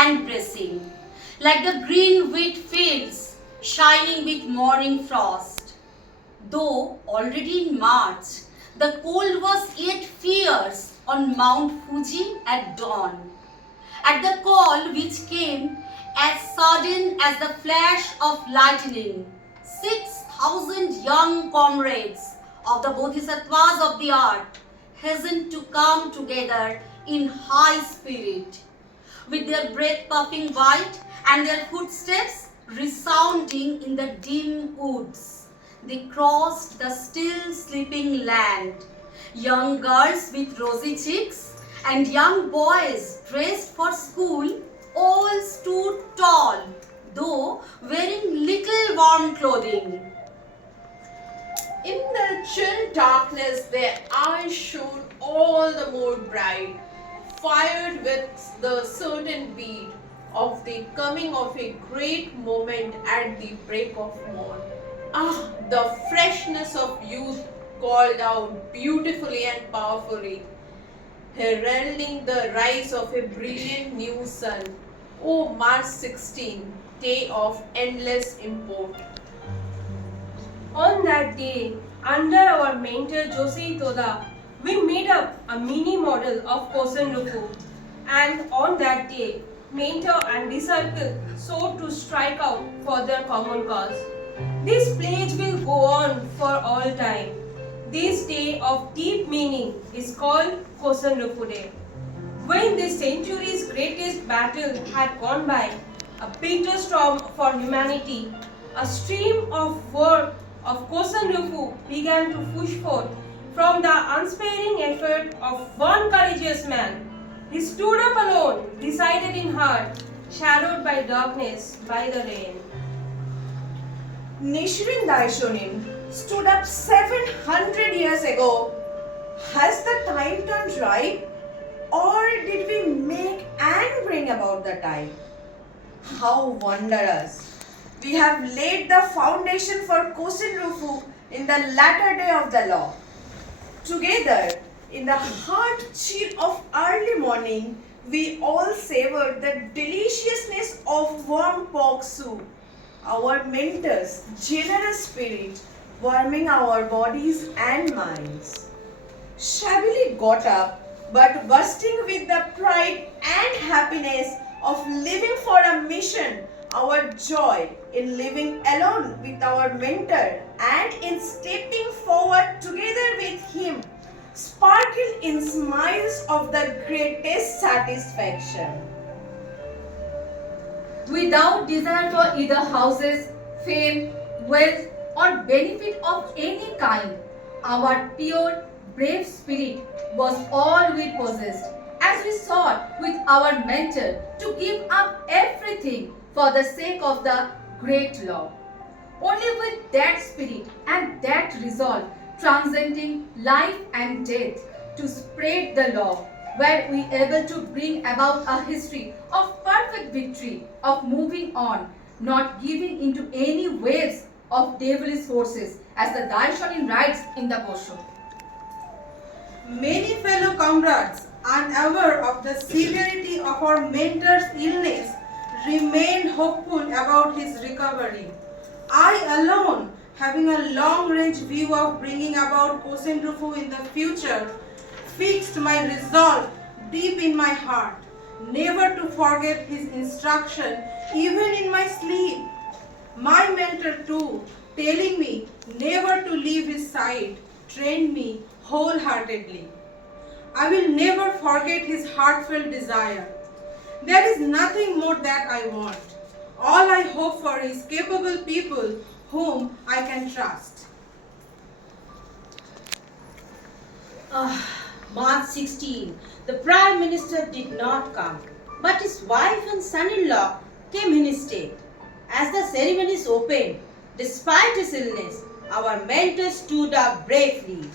and bracing, like the green wheat fields shining with morning frost. Though already in March, the cold was yet fierce on Mount Fuji at dawn. At the call which came as sudden as the flash of lightning, 6,000 young comrades of the Bodhisattvas of the earth hastened to come together in high spirit, with their breath puffing white and their footsteps resounding in the dim woods. They crossed the still sleeping land. Young girls with rosy cheeks and young boys dressed for school all stood tall, though wearing little warm clothing. In the chill darkness, their eyes shone all the more bright, fired with the certain beat of the coming of a great moment at the break of morn. Ah, the freshness of youth called out beautifully and powerfully, heralding the rise of a brilliant new sun. O March 16, day of endless import. On that day, under our mentor Josei Toda, we made up a mini model of Kosen Rufu. And on that day, mentor and disciple sought to strike out for their common cause. This pledge will go on for all time. This day of deep meaning is called Kosen Rufu Day. When the century's greatest battle had gone by, a bitter storm for humanity, a stream of work of Kosen Rufu began to push forth from the unsparing effort of one courageous man. He stood up alone, decided in heart, shadowed by darkness, by the rain. Nichiren Daishonin stood up 700 years ago. Has the time turned right? Or did we make and bring about the time? How wondrous! We have laid the foundation for Kosen Rufu in the latter day of the law. Together, in the heart chill of early morning, we all savored the deliciousness of warm pork soup. Our mentor's generous spirit warming our bodies and minds. Shabbily got up, but bursting with the pride and happiness of living for a mission, our joy in living alone with our mentor and in stepping forward together with him sparkled in smiles of the greatest satisfaction. Without desire for either houses, fame, wealth, or benefit of any kind, our pure, brave spirit was all we possessed as we sought with our mentor to give up everything for the sake of the great law. Only with that spirit and that resolve, transcending life and death, to spread the law, were we able to bring about a history of perfect victory, of moving on, not giving into any waves of devilish forces, as the Daishonin writes in the Kosho. Many fellow comrades, unaware of the severity of our mentor's illness, remained hopeful about his recovery. I alone, having a long-range view of bringing about Kosen Rufu in the future, fixed my resolve deep in my heart, never to forget his instruction even in my sleep. My mentor too, telling me never to leave his side, trained me wholeheartedly. I will never forget his heartfelt desire. There is nothing more that I want. All I hope for is capable people whom I can trust. March 16, the Prime Minister did not come, but his wife and son-in-law came in his stead. As the ceremonies opened, despite his illness, our mentor stood up bravely.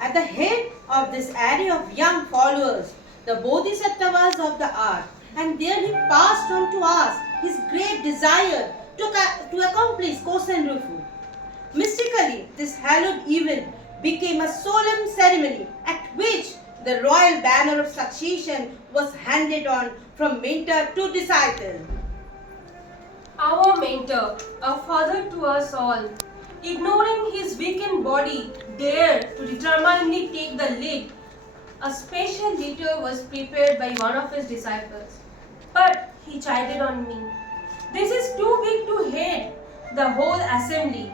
At the head of this array of young followers, the Bodhisattvas of the earth, and there he passed on to us his great desire to accomplish Kosen Rufu. Mystically, this hallowed event became a solemn ceremony at which the royal banner of succession was handed on from mentor to disciple. Our mentor, a father to us all, ignoring his weakened body, dared to determinedly take the lead. A special litter was prepared by one of his disciples, but he chided on me. This is too big to head the whole assembly.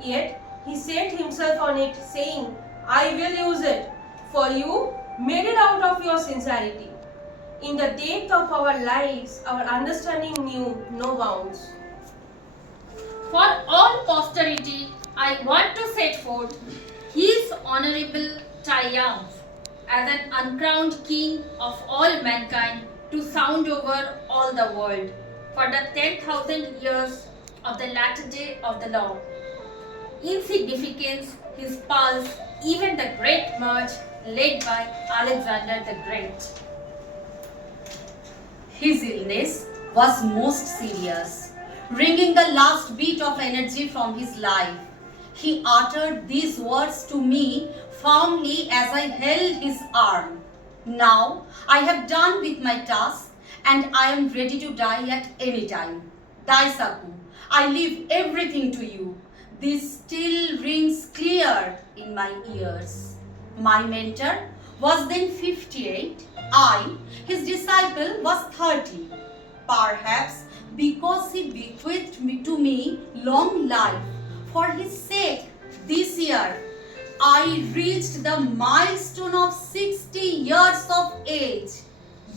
Yet he set himself on it, saying, I will use it, for you made it out of your sincerity. In the depth of our lives, our understanding knew no bounds. For all posterity, I want to set forth his honorable triumph as an uncrowned king of all mankind to sound over all the world for the 10,000 years of the latter day of the Lord. Insignificance, his pulse, even the great march led by Alexander the Great. His illness was most serious, wringing the last bit of energy from his life. He uttered these words to me firmly as I held his arm. Now I have done with my task and I am ready to die at any time. Daisaku, I leave everything to you. This still rings clear in my ears. My mentor was then 58. I, his disciple, was 30. Perhaps because he bequeathed to me long life, for his sake, this year, I reached the milestone of 60 years of age.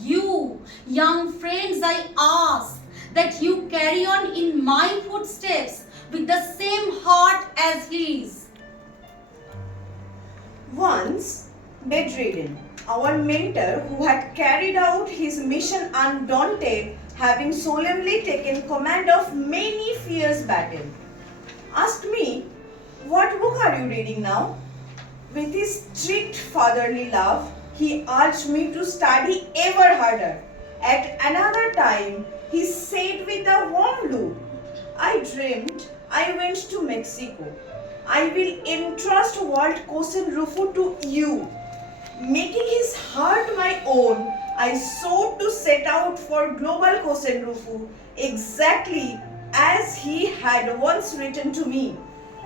You, young friends, I ask that you carry on in my footsteps with the same heart as his. Once, bedridden, our mentor, who had carried out his mission undaunted, having solemnly taken command of many fierce battles, asked me, what book are you reading now? With his strict fatherly love, he urged me to study ever harder. At another time, he said with a warm look, I dreamed I went to Mexico. I will entrust World Kosen Rufu to you. Making his heart my own, I sought to set out for global Kosen Rufu exactly as he had once written to me,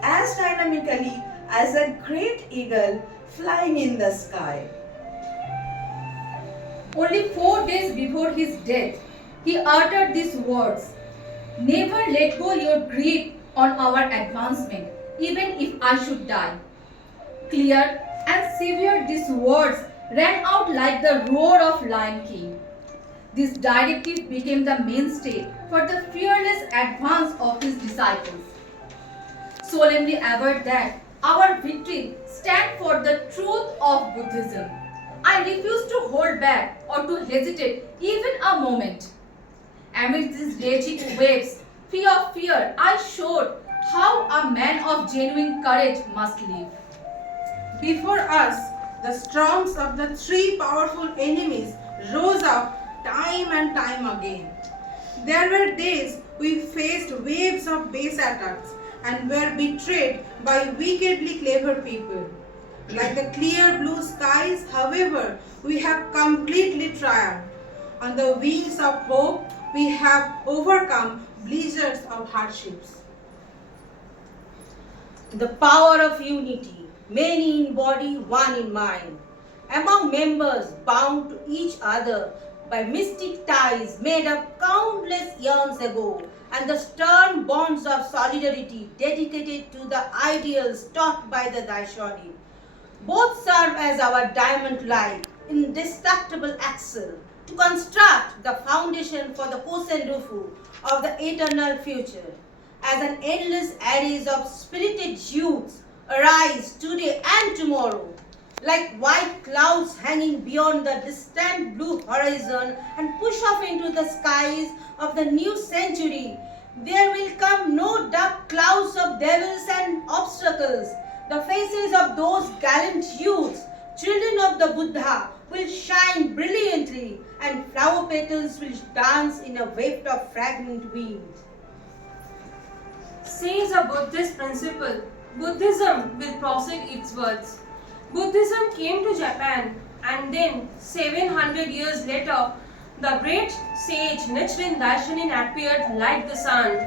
as dynamically as a great eagle flying in the sky. Only 4 days before his death, he uttered these words, Never let go your grip on our advancement, even if I should die. Clear and severe these words rang out like the roar of Lion King. This directive became the mainstay for the fearless advance of his disciples. Solemnly averred that our victory stands for the truth of Buddhism. I refuse to hold back or to hesitate even a moment. Amid these raging waves, fear, I showed how a man of genuine courage must live. Before us, the storms of the three powerful enemies rose up time and time again. There were days we faced waves of base attacks and were betrayed by wickedly clever people. Like the clear blue skies, however, we have completely triumphed. On the wings of hope, we have overcome blizzards of hardships. The power of unity, many in body, one in mind. Among members bound to each other by mystic ties made up countless years ago, and the stern bonds of solidarity dedicated to the ideals taught by the Daishonin. Both serve as our diamond-like, indestructible axle to construct the foundation for the Kosen Rufu of the eternal future. As an endless arrays of spirited youths arise today and tomorrow, like white clouds hanging beyond the distant blue horizon and push off into the skies of the new century, there will come no dark clouds of devils and obstacles. The faces of those gallant youths, children of the Buddha, will shine brilliantly, and flower petals will dance in a weft of fragrant wind. Says a Buddhist principle, Buddhism will prosecute its words. Buddhism came to Japan and then 700 years later the great sage Nichiren Daishonin appeared like the sun.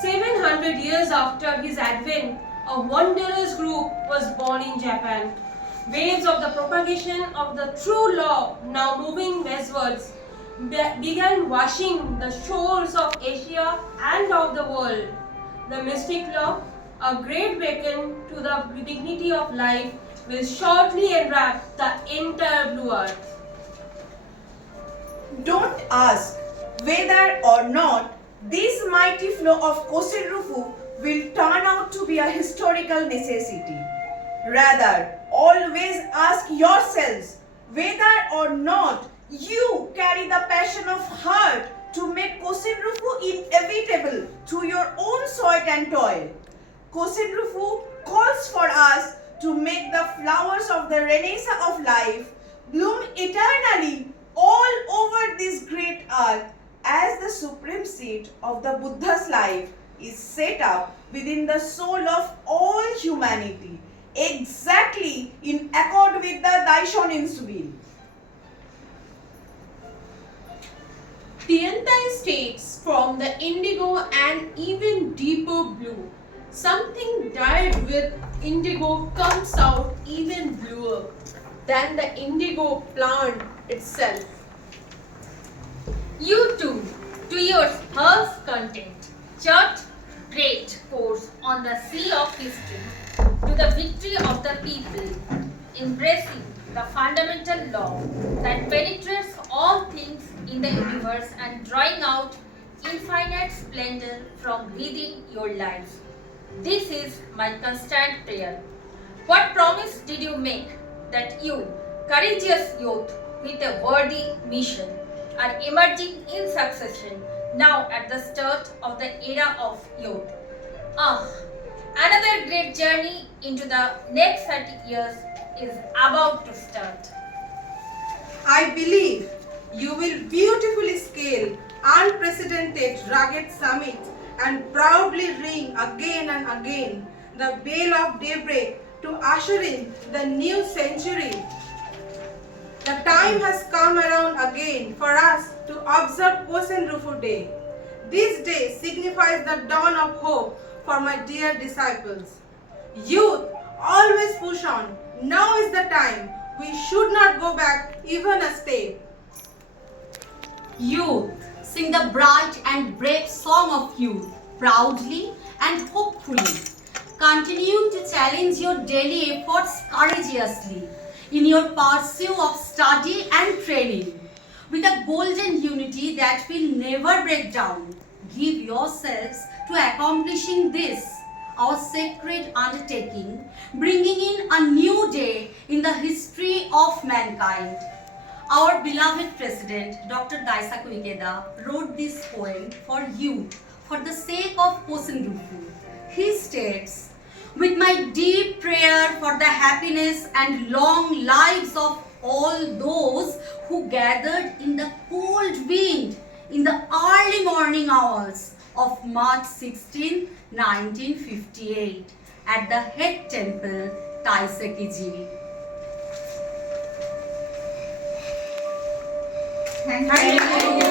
700 years after his advent, a wondrous group was born in Japan. Waves of the propagation of the true law, now moving westwards, began washing the shores of Asia and of the world. The mystic law, a great beacon to the dignity of life, will shortly enwrap the entire blue earth. Don't ask whether or not this mighty flow of Kosen-rufu will turn out to be a historical necessity. Rather, always ask yourselves whether or not you carry the passion of heart to make Kosen-rufu inevitable through your own sweat and toil. Kosen-rufu calls for us to make the flowers of the Renaissance of life bloom eternally all over this great earth as the supreme seat of the Buddha's life is set up within the soul of all humanity, exactly in accord with the Daishonin's will. Tiantai states from the indigo and even deeper blue. Something dyed with indigo comes out even bluer than the indigo plant itself. You too, to your heart's content, chart great course on the sea of history to the victory of the people, embracing the fundamental law that penetrates all things in the universe and drawing out infinite splendor from within your lives. This is my constant prayer. What promise did you make that you, courageous youth with a worthy mission, are emerging in succession now at the start of the era of youth? Another great journey into the next 30 years is about to start. I believe you will beautifully scale unprecedented rugged summits and proudly ring again and again the bell of daybreak to usher in the new century. The time has come around again for us to observe Kosen-rufu Day. This day signifies the dawn of hope for my dear disciples. Youth, always push on. Now is the time. We should not go back even a step. Youth, sing the bright and brave song of youth, proudly and hopefully. Continue to challenge your daily efforts courageously in your pursuit of study and training. With a golden unity that will never break down, give yourselves to accomplishing this, our sacred undertaking, bringing in a new day in the history of mankind. Our beloved President, Dr. Daisaku Ikeda, wrote this poem for youth for the sake of Kosen-rufu. He states, "With my deep prayer for the happiness and long lives of all those who gathered in the cold wind in the early morning hours of March 16, 1958 at the head temple Taiseki-ji." Thank you.